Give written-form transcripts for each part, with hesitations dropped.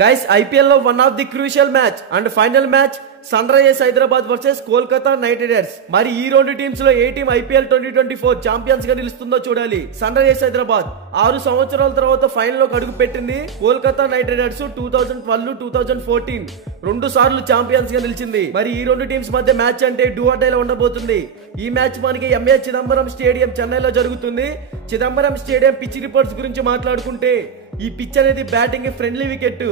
Guys IPL లో one of the crucial match and final match Sunrisers Hyderabad versus Kolkata Knight Riders. మరి ఈ రెండు teams లో ఏ team IPL 2024 champions గా నిలుస్తుందో చూడాలి. సన్ రైజర్స్ హైదరాబాద్ 6 సంవత్సరాల తర్వాత ఫైనల్ లోకి అడుగు పెట్టింది. కోల్కతా నైట్ రైడర్స్ 2012, 2014 రెండు సార్లు ఛాంపియన్స్ గా నిలిచింది. మరి ఈ రెండు టీమ్స్ మధ్య మ్యాచ్ అంటే డూ ఆర్ డై లో ఉండబోతుంది. ఈ మ్యాచ్ మనకి ఎంఏ చిదంబరం స్టేడియం చెన్నైలో జరుగుతుంది. చిదంబరం స్టేడియం పిచ్ రిపోర్ట్స్ గురించి మాట్లాడుకుంటే ఈ పిచ్ అనేది బ్యాటింగ్ ఫ్రెండ్లీ వికెట్.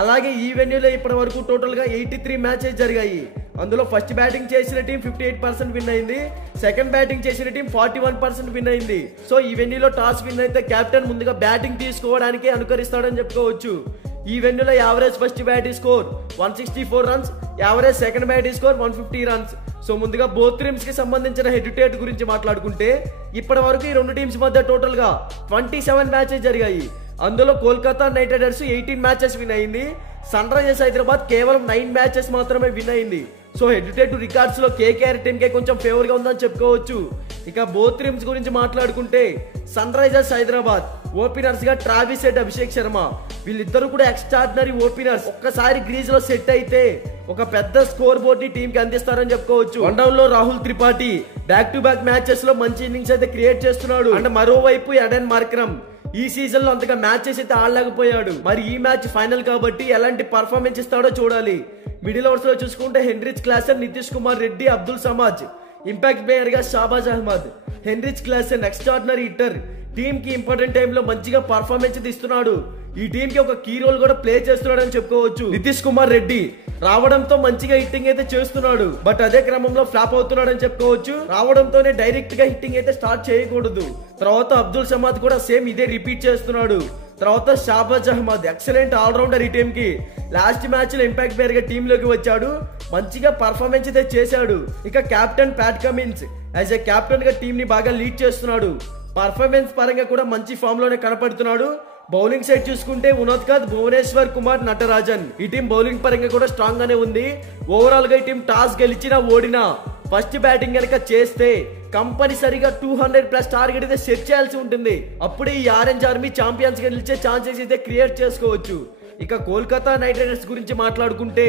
అలాగే ఈ వెన్యూలో ఇప్పటి వరకు టోటల్ గా 83 మ్యాచెస్ జరిగాయి. అందులో ఫస్ట్ బ్యాటింగ్ చేసిన టీం 58% విన్ అయింది. సెకండ్ బ్యాటింగ్ చేసిన టీం 41% విన్ అయింది. సో ఈ వెన్యూలో టాస్ విన్ అయితే కెప్టెన్ ముందుగా బ్యాటింగ్ తీసుకోవడానికి అనుకరిస్తాడని చెప్పుకోవచ్చు. ఈ వెన్యూలో average first bat score 164 runs, average second bat score 150 runs. So ముందుగా బోత్ టీమ్స్ కి సంబంధించిన హెడ్ టు హెడ్ గురించి మాట్లాడుకుంటే ఇప్పటి వరకు ఈ రెండు టీమ్స్ మధ్య టోటల్ గా 27 మ్యాచెస్ జరిగాయి. అందులో Kolkata Knight riders 18 matches win అయింది. సన్ రైజర్స్ హైదరాబాద్ కేవలం 9 మ్యాచెస్ మాత్రమే విన్ అయింది. So head to head records లో కేకేఆర్ టీమ్ కే కొంచెం ఫేవర్ గా ఉందని చెప్పుకోవచ్చు. ఇక బోత్ టీమ్స్ గురించి మాట్లాడుకుంటే సన్ రైజర్స్ హైదరాబాద్ ఓపెనర్స్ గా ట్రావిస్ హెడ్, అభిషేక్ శర్మ వీళ్ళిద్దరు కూడా ఎక్స్ట్రాడినరీ ఓపెనర్స్. ఒక్కసారి గ్రీజ్ లో సెట్ అయితే ఒక పెద్ద స్కోర్ బోర్డ్ ని టీమ్ కి అందిస్తారని చెప్పుకోవచ్చు. వన్ డౌన్ లో Rahul Tripathi back to back matches లో మంచి ఇన్నింగ్స్ అయితే క్రియేట్ చేస్తున్నాడు. అండ్ మరోవైపు ఎడెన్ మార్క్రమ్ ఈ సీజన్ లో అంతగా మ్యాచెస్ అయితే ఆడలేకపోయాడు. మరి ఈ మ్యాచ్ ఫైనల్ కాబట్టి ఎలాంటి పర్ఫార్మెన్స్ ఇస్తాడో చూడాలి. మిడిల్ ఓవర్స్ లో చూసుకుంటే Heinrich Klaasen, Nitish Kumar Reddy, Abdul Samad, impact player గా Shahbaz Ahmed. Heinrich Klaasen extraordinary hitter, team కి ఇంపార్టెంట్ టైమ్ లో మంచిగా పర్ఫార్మెన్స్ ఇస్తున్నాడు. ఈ టీమ్ కి ఒక కీ రోల్ కూడా ప్లే చేస్తున్నాడు అని చెప్పుకోవచ్చు. నితీష్ కుమార్ రెడ్డి రావడంతో మంచిగా హిట్టింగ్ అయితే చేస్తున్నాడు. బట్ అదే క్రమంలో ఫ్లాప్ అవుతున్నాడు అని చెప్పుకోవచ్చు. రావడంతోనే డైరెక్ట్ గా హిట్టింగ్ అయితే స్టార్ట్ చేయకూడదు. తర్వాత అబ్దుల్ సమాద్ కూడా సేమ్ ఇదే రిపీట్ చేస్తున్నాడు. తర్వాత షాబాజ్ అహ్మద్ ఎక్సలెంట్ ఆల్రౌండర్ ఈ టీమ్ కి. లాస్ట్ మ్యాచ్ లో ఇంపాక్ట్ ప్లేయర్ గా టీమ్ లోకి వచ్చాడు, మంచిగా పర్ఫార్మెన్స్ అయితే చేశాడు. ఇక captain Pat Cummins as a captain గా టీమ్ ని బాగా లీడ్ చేస్తున్నాడు. పర్ఫార్మెన్స్ పరంగా కూడా మంచి ఫామ్ లోనే కనపడుతున్నాడు. బౌలింగ్ సైడ్ చూసుకుంటే ఉనోద్కత్, భువనేశ్వర్ కుమార్, నటరాజన్ ఈ టీం బౌలింగ్ పరంగా కూడా స్ట్రాంగ్ గానే ఉంది. ఓవరాల్ గా ఈ టీం టాస్ గెలిచినా ఓడినా ఫస్ట్ బ్యాటింగ్ కనుక చేస్తే కంపల్సరీగా 200+ టార్గెట్ అయితే సెట్ చేయాల్సి ఉంటుంది. అప్పుడే ఈ ఆరెంజ్ ఆర్మీ ఛాంపియన్స్ గా నిలిచే ఛాన్సెస్ అయితే క్రియేట్ చేసుకోవచ్చు. ఇక కోల్కతా నైట్ రైడర్స్ గురించి మాట్లాడుకుంటే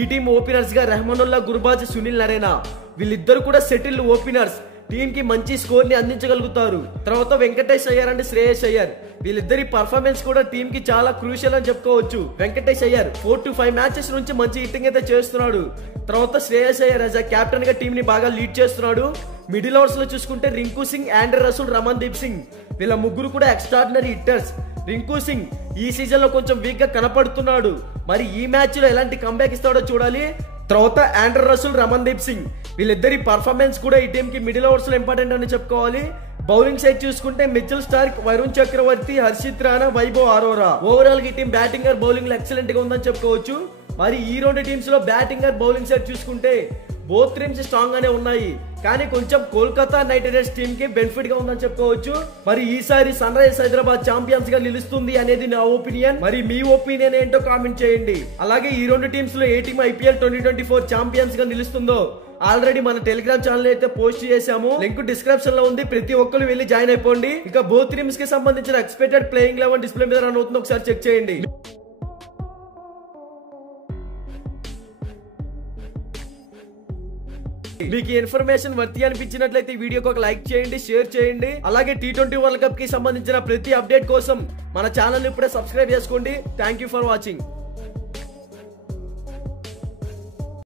ఈ టీం ఓపెనర్స్ గా రెహమానుల్లా గుర్బాజ్, సునీల్ నరేనా వీళ్ళిద్దరు కూడా సెటిల్డ్ ఓపెనర్స్. టీమ్ కి మంచి స్కోర్ ని అందించగలుగుతారు. తర్వాత వెంకటేష్ అయ్యర్ అండ్ శ్రేయస్ అయ్యర్ వీళ్ళిద్దరి పర్ఫార్మెన్స్ కూడా టీమ్ కి చాలా క్రూషియల్ అని చెప్పుకోవచ్చు. వెంకటేష్ అయ్యర్ 4 to 5 మ్యాచెస్ నుంచి మంచి హిట్టింగ్ అయితే చేస్తున్నాడు. తర్వాత Shreyas Iyer as a captain గా టీమ్ ని బాగా లీడ్ చేస్తున్నాడు. మిడిల్ ఓవర్స్ లో చూసుకుంటే రింకు సింగ్, ఆండ్రే రసూల్, రమన్ దీప్ సింగ్ వీళ్ళ ముగ్గురు కూడా ఎక్స్ట్రాడినరీ హిట్టర్స్. రింకు సింగ్ ఈ సీజన్ లో కొంచెం వీక్ గా కనపడుతున్నాడు. మరి ఈ మ్యాచ్ లో ఎలాంటి కంబ్యాక్ ఇస్తాడో చూడాలి. తర్వాత ఆండ్రే రసూల్, రమన్ దీప్ సింగ్ వీళ్ళిద్దరి పర్ఫార్మెన్స్ కూడా ఈ టీమ్ కి మిడిల్ ఓవర్స్ లో ఇంపార్టెంట్ అని చెప్పుకోవాలి. బౌలింగ్ సైడ్ చూసుకుంటే మిచెల్ స్టార్క్, వరుణ్ చక్రవర్తి, హర్షిత్ రాణా, వైభవ్ అరోరా ఓవరాల్ గా ఈ టీం బ్యాటింగ్ బౌలింగ్ లో ఎక్సలెంట్ గా ఉందని చెప్పుకోవచ్చు. మరి ఈ రెండు టీమ్స్ లో బ్యాటింగ్ బౌలింగ్ సైడ్ చూసుకుంటే బోత్ టీమ్స్ స్ట్రాంగ్ గానే ఉన్నాయి. కానీ కొంచెం కోల్కతా నైట్ రైడర్స్ టీమ్ కి బెనిఫిట్ గా ఉందని చెప్పుకోవచ్చు. మరి ఈసారి సన్ రైజర్స్ హైదరాబాద్ ఛాంపియన్స్ గా నిలుస్తుంది అనేది నా ఒపీనియన్. మరి మీ ఒపీనియన్ ఏంటో కామెంట్ చేయండి. అలాగే ఈ రెండు టీమ్స్ లో ఏ టీం ఐపీఎల్ 2024 ఛాంపియన్స్ గా నిలుస్తుందో ఆల్రెడీ మన టెలిగ్రామ్ ఛానల్ అయితే పోస్ట్ చేశాము. లింక్ డిస్క్రిప్షన్ లో ఉంది, ప్రతి ఒక్కరు వెళ్ళి జాయిన్ అయిపోండి. ఇక బోత్ టీమ్స్ కి సంబంధించిన ఎక్స్పెక్టెడ్ ప్లేయింగ్ 11 డిస్ప్లే మీద రన్ అవుతుంది, ఒకసారి చెక్ చేయండి. మీకు ఇన్ఫర్మేషన్ వర్తి అనిపించినట్లయితే ఈ వీడియోకి ఒక లైక్ చేయండి, షేర్ చేయండి. అలాగే T20 వరల్డ్ కప్ కి సంబంధించిన ప్రతి అప్డేట్ కోసం మన ఛానల్ ఇప్పుడే సబ్స్క్రైబ్ చేసుకోండి. Thank you for watching.